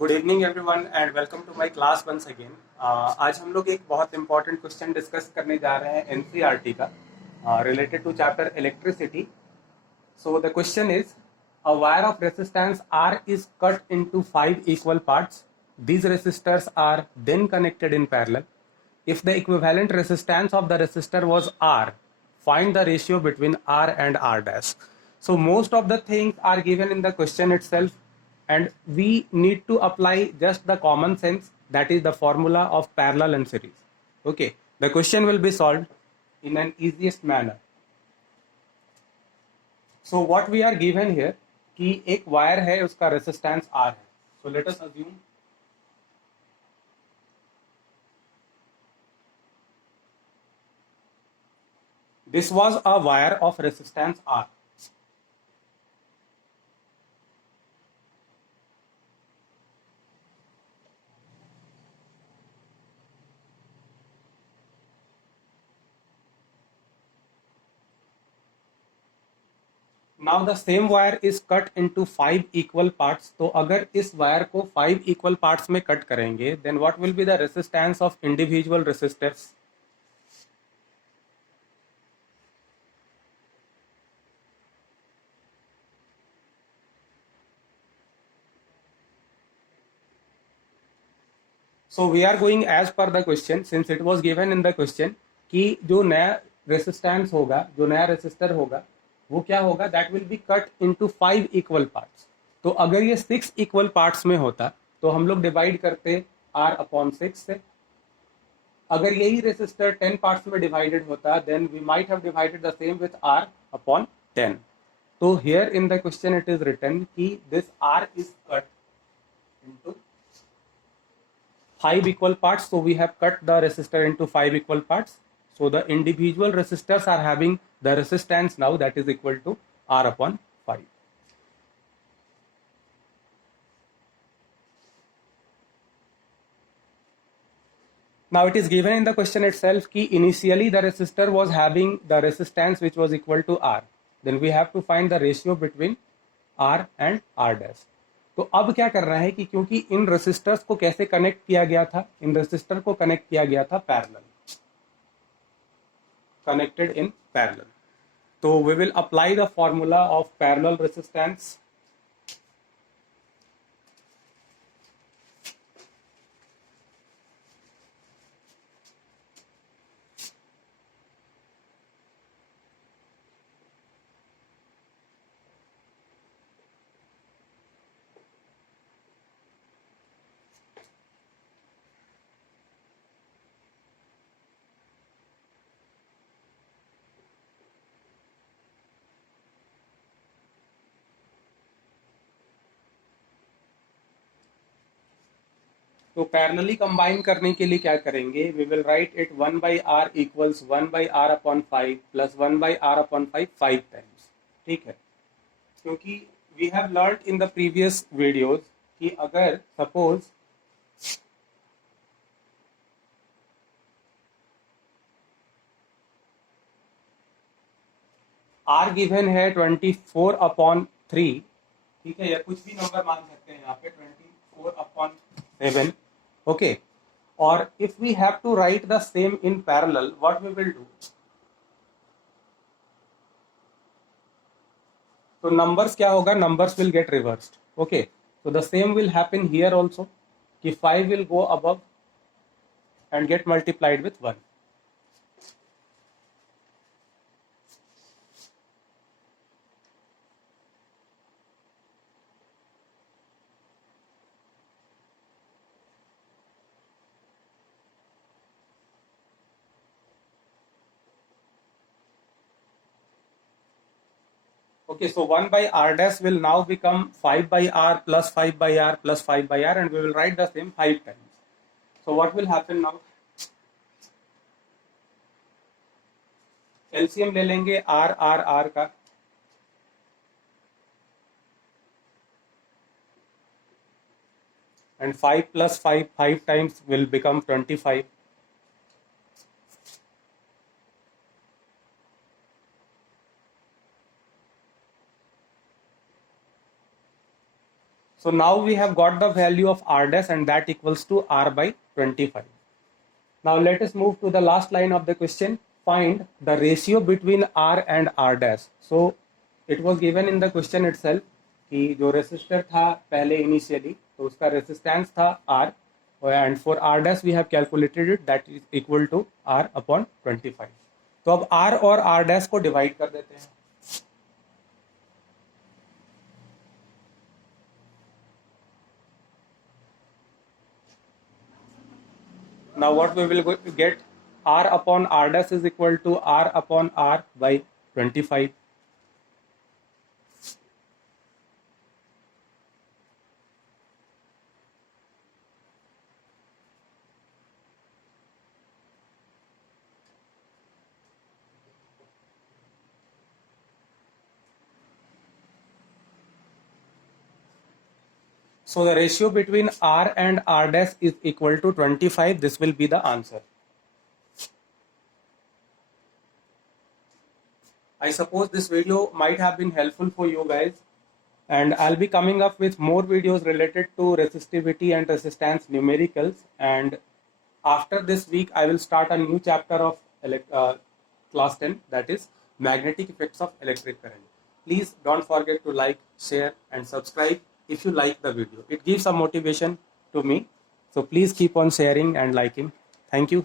Good evening everyone and welcome to my class once again. आज हम लोग एक बहुत इंपॉर्टेंट क्वेश्चन डिस्कस करने जा रहे हैं एनसीईआरटी का related to chapter electricity. So the question is, a wire of resistance R is cut into 5 equal parts. These resistors are then connected in parallel. If the equivalent resistance of the resistor was R, find the ratio between R and R dash. So most of the things are given in the question itself, and we need to apply just the common sense, that is the formula of parallel and series. Okay, the question will be solved in an easiest manner. So what we are given here कि एक wire है उसका resistance R है. So let us assume this was a wire of resistance R. Now the same wire is cut into 5 equal parts. तो अगर इस wire को 5 equal parts में कट करेंगे, then what will be the resistance of individual resistors? So we are going as per the question, since it was given in the question कि जो नया resistance होगा, जो नया रेसिस्टर होगा, वो क्या होगा, that will be cut into 5 equal parts. तो अगर ये 6 equal पार्ट्स में होता तो हम लोग डिवाइड करते R/6 से. अगर यही रेसिस्टर 10 पार्ट्स में डिवाइडेड होता, then we might have divided the same with R/10. तो here in the question it is written कि this R is cut into 5 equal parts. So we have cut the resistor into 5 equal parts. So the individual resistors are having the resistance now that is equal to R/5. Now it is given in the question itself कि initially the resistor was having the resistance which was equal to R. Then we have to find the ratio between R and R dash. तो अब क्या कर रहा है कि क्योंकि इन resistors को कैसे कनेक्ट किया गया था, इन रेसिस्टर को कनेक्ट किया गया था parallel, connected in parallel. So we will apply the formula of parallel resistance. तो पैरेलली कंबाइन करने के लिए क्या करेंगे, we will write it 1/r equals 1/r/5 plus 1/r/5 5 times. ठीक है, क्योंकि we have learn in the previous videos कि अगर सपोज R गिवन है 24/3, ठीक है, या कुछ भी नंबर मान सकते हैं यहाँ पे 24/7. ओके, और if we have to write the same in parallel, what we will do, तो नंबर्स क्या होगा, numbers will get reversed. Okay, so the same will happen here also कि 5 will go above and get multiplied with 1. Okay, so 1/r dash will now become 5/r plus 5/r plus 5/r, and we will write the same 5 times. So what will happen now, LCM ले लेंगे R का, and 5 plus 5 times will become 25. So So now we have got the value of r dash, and that equals to r by 25. Now let us move to the last line of the question. Find the ratio between r and r dash. So it was given in the question itself कि जो resistor था पहले initially तो उसका resistance था r, and for r dash we have calculated it, that is equal to r upon 25. तो अब r और r dash को divide कर देते हैं. Now what we will get, r upon r dash is equal to r upon r by 25. So the ratio between r and r dash is equal to 25. This will be the answer. I suppose this video might have been helpful for you guys, and I'll be coming up with more videos related to resistivity and resistance numericals, and after this week I will start a new chapter of class 10, that is magnetic effects of electric current. Please don't forget to like, share and subscribe if you like the video. It gives some motivation to me, so please keep on sharing and liking. Thank you.